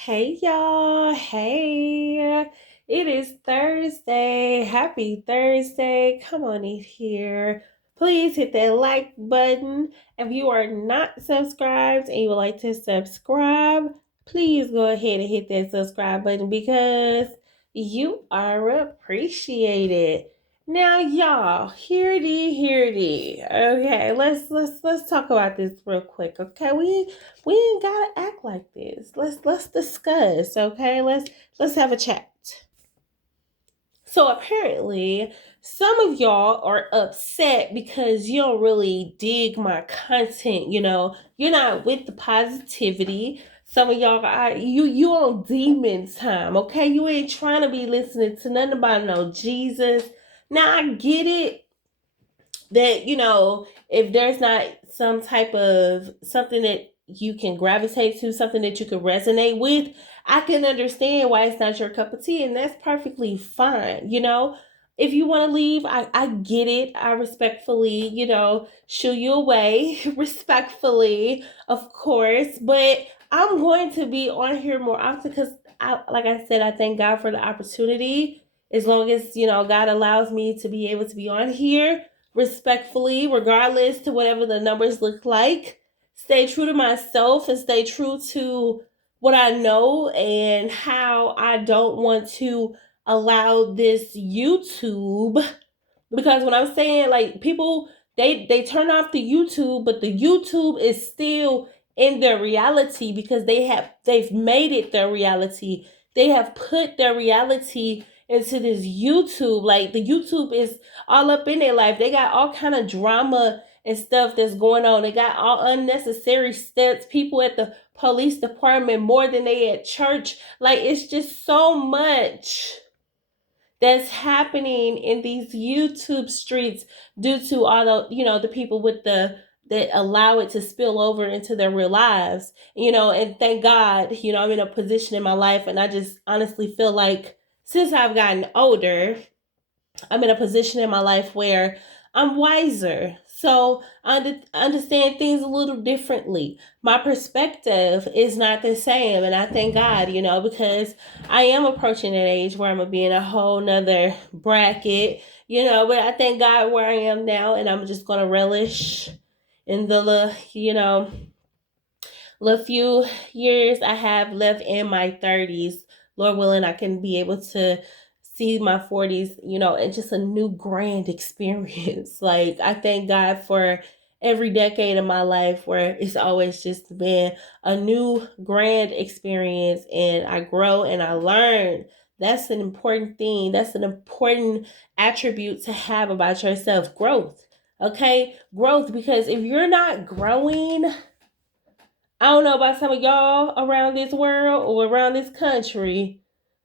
Hey y'all, hey, it is Thursday. Happy Thursday. Come on in here. Please hit that like button. If you are not subscribed and you would like to subscribe, please go ahead and hit that subscribe button because you are appreciated. Now, y'all, hear it. Okay, let's talk about this real quick. Okay, we ain't gotta act like this. Let's discuss, okay? Let's have a chat. So apparently, some of y'all are upset because you don't really dig my content. You're not with the positivity. Some of y'all are you on demon time, okay? You ain't trying to be listening to nothing about no Jesus. Now I get it that if there's not some type of something that you can gravitate to, something that you can resonate with, I can understand why it's not your cup of tea, and that's perfectly fine. If you want to leave, I get it. I respectfully, shoo you away respectfully, of course, but I'm going to be on here more often because like I said, I thank God for the opportunity. As long as God allows me to be able to be on here respectfully, regardless to whatever the numbers look like. Stay true to myself and stay true to what I know and how I don't want to allow this YouTube, because when I'm saying, like, people, they turn off the YouTube, but the YouTube is still in their reality because they've made it their reality. They have put their reality into this YouTube. Like, the YouTube is all up in their life. They got all kind of drama and stuff that's going on. They got all unnecessary steps, people at the police department more than they at church. Like, it's just so much that's happening in these YouTube streets due to all the people with the that allow it to spill over into their real lives. And thank God, I'm in a position in my life, and I just honestly feel like since I've gotten older, I'm in a position in my life where I'm wiser. So I understand things a little differently. My perspective is not the same. And I thank God, because I am approaching an age where I'm going to be in a whole nother bracket, but I thank God where I am now. And I'm just going to relish in the little few years I have left in my 30s. Lord willing, I can be able to see my 40s, and just a new grand experience. Like, I thank God for every decade of my life where it's always just been a new grand experience, and I grow and I learn. That's an important thing. That's an important attribute to have about yourself, growth. Okay? Growth, because if you're not growing, I don't know about some of y'all around this world or around this country.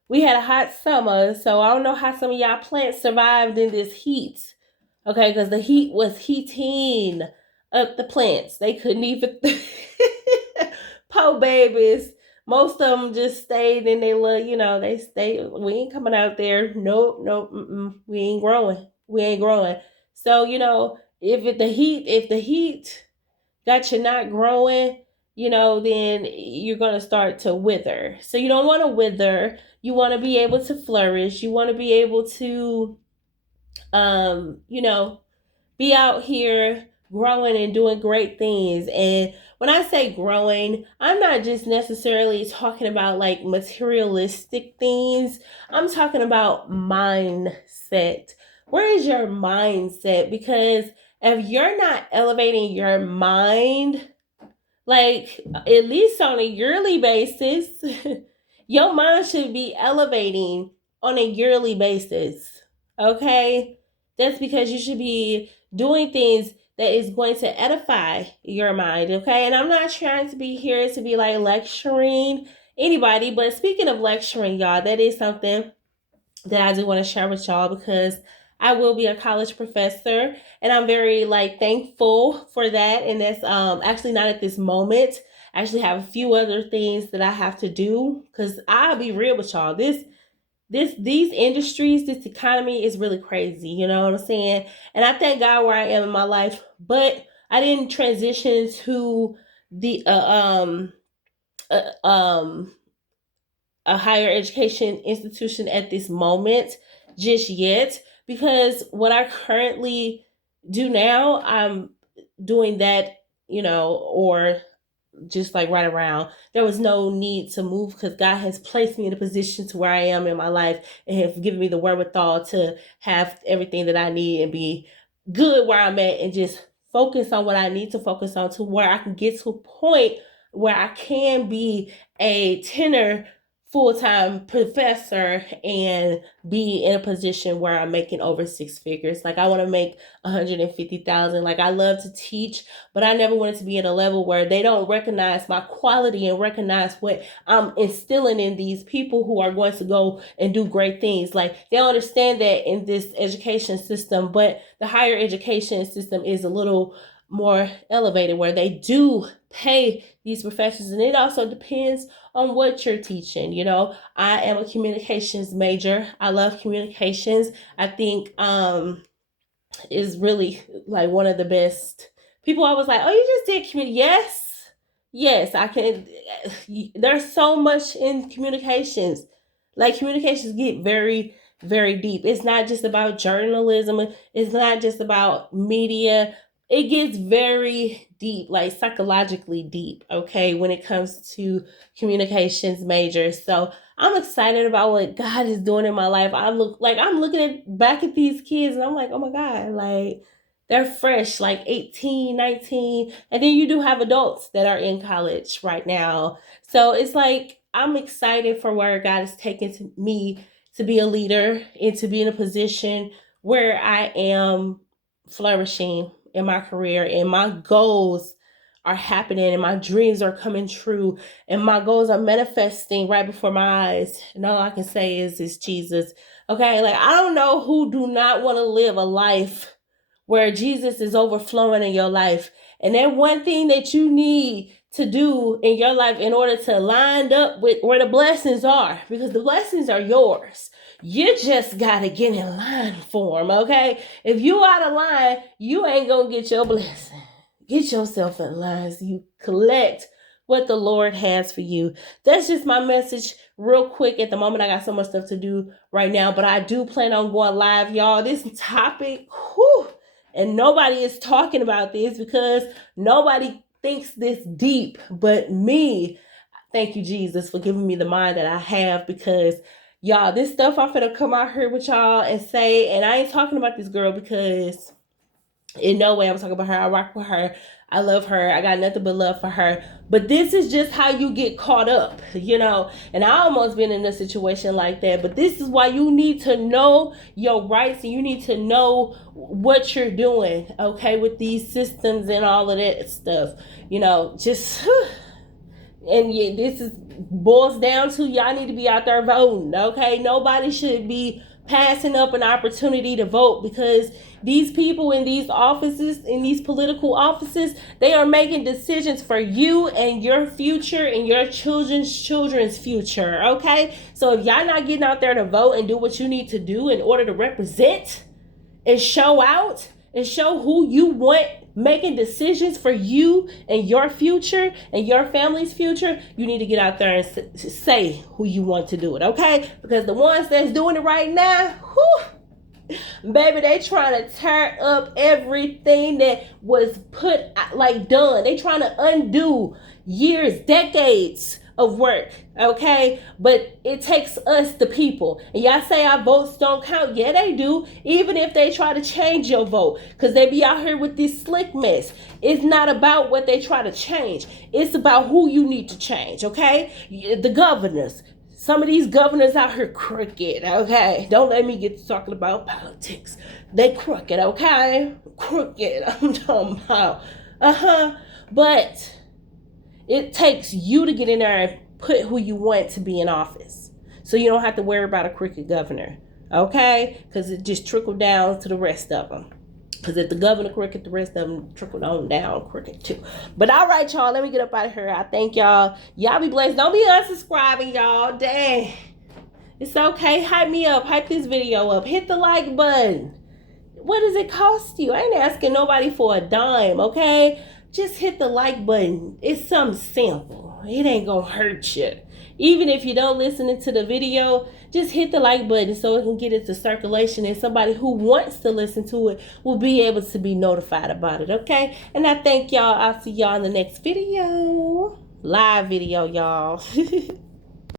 We had a hot summer, so I don't know how some of y'all plants survived in this heat. Okay, because the heat was heating up the plants. They couldn't even. Po babies. Most of them just stayed in their little, they stayed. We ain't coming out there. Nope, nope, we ain't growing. We ain't growing. So, if the heat got you not growing, then you're going to start to wither. So you don't want to wither. You want to be able to flourish. You want to be able to, you know, be out here growing and doing great things. And when I say growing, I'm not just necessarily talking about like materialistic things. I'm talking about mindset. Where is your mindset? Because if you're not elevating your mind, like at least on a yearly basis, your mind should be elevating on a yearly basis. Okay? That's because you should be doing things that is going to edify your mind. Okay? And I'm not trying to be here to be like lecturing anybody, but speaking of lecturing, y'all, that is something that I do want to share with y'all because I will be a college professor, and I'm very like thankful for that. And that's actually not at this moment. I actually have a few other things that I have to do because I'll be real with y'all. These industries, this economy is really crazy. You know what I'm saying? And I thank God where I am in my life, but I didn't transition to the uh, um a higher education institution at this moment just yet, because what I currently do now, I'm doing that, or just like right around. There was no need to move because God has placed me in a position to where I am in my life and have given me the wherewithal to have everything that I need and be good where I'm at and just focus on what I need to focus on to where I can get to a point where I can be a tenor full-time professor and be in a position where I'm making over six figures. Like I want to make 150,000. Like I love to teach, but I never wanted to be at a level where they don't recognize my quality and recognize what I'm instilling in these people who are going to go and do great things. Like they don't understand that in this education system, but the higher education system is a little more elevated where they do pay these professors, and it also depends on what you're teaching. I am a communications major. I love communications. I think is really like one of the best. People always like, oh, you just did community. Yes, I can. There's so much in communications. Like communications get very, very deep. It's not just about journalism. It's not just about media. It gets very deep, like psychologically deep, okay, when it comes to communications majors. So I'm excited about what God is doing in my life. I'm looking back at these kids and I'm like, oh my God, like they're fresh, like 18, 19. And then you do have adults that are in college right now. So it's like I'm excited for where God is taking me to be a leader and to be in a position where I am flourishing in my career and my goals are happening and my dreams are coming true and my goals are manifesting right before my eyes. And all I can say is Jesus. Okay, like I don't know who do not want to live a life where Jesus is overflowing in your life. And that one thing that you need to do in your life in order to line up with where the blessings are, because the blessings are yours. You just got to get in line for them, okay? If you out of line, you ain't going to get your blessing. Get yourself in line so you collect what the Lord has for you. That's just my message real quick. At the moment, I got so much stuff to do right now, but I do plan on going live, y'all. This topic, whew, and nobody is talking about this because nobody thinks this deep but me. Thank you, Jesus, for giving me the mind that I have, because y'all, this stuff I'm finna come out here with y'all and say, and I ain't talking about this girl because in no way I'm talking about her. I rock with her. I love her. I got nothing but love for her. But this is just how you get caught up, And I almost been in a situation like that. But this is why you need to know your rights and you need to know what you're doing, okay, with these systems and all of that stuff. Just and this is boils down to y'all need to be out there voting, okay? Nobody should be passing up an opportunity to vote, because these people in these offices, in these political offices, they are making decisions for you and your future and your children's future, okay? So if y'all not getting out there to vote and do what you need to do in order to represent and show out and show who you want making decisions for you and your future and your family's future, you need to get out there and say who you want to do it, okay? Because the ones that's doing it right now, whew, baby, they trying to tear up everything that was done. They trying to undo years, decades of work, okay? But it takes us, the people. And y'all say our votes don't count. Yeah, they do. Even if they try to change your vote, because they be out here with this slick mess. It's not about what they try to change. It's about who you need to change, okay? The governors. Some of these governors out here crooked, okay? Don't let me get to talking about politics. They crooked, okay? Crooked, I'm talking about. But it takes you to get in there and put who you want to be in office. So you don't have to worry about a crooked governor, okay? Because it just trickled down to the rest of them. Because if the governor crooked, the rest of them trickled on down crooked too. But all right, y'all, let me get up out of here. I thank y'all. Y'all be blessed. Don't be unsubscribing, y'all. Dang. It's okay. Hype me up. Hype this video up. Hit the like button. What does it cost you? I ain't asking nobody for a dime, okay? Just hit the like button. It's something simple. It ain't gonna hurt you. Even if you don't listen to the video, just hit the like button so it can get into circulation, and somebody who wants to listen to it will be able to be notified about it, okay? And I thank y'all. I'll see y'all in the next video. Live video, y'all.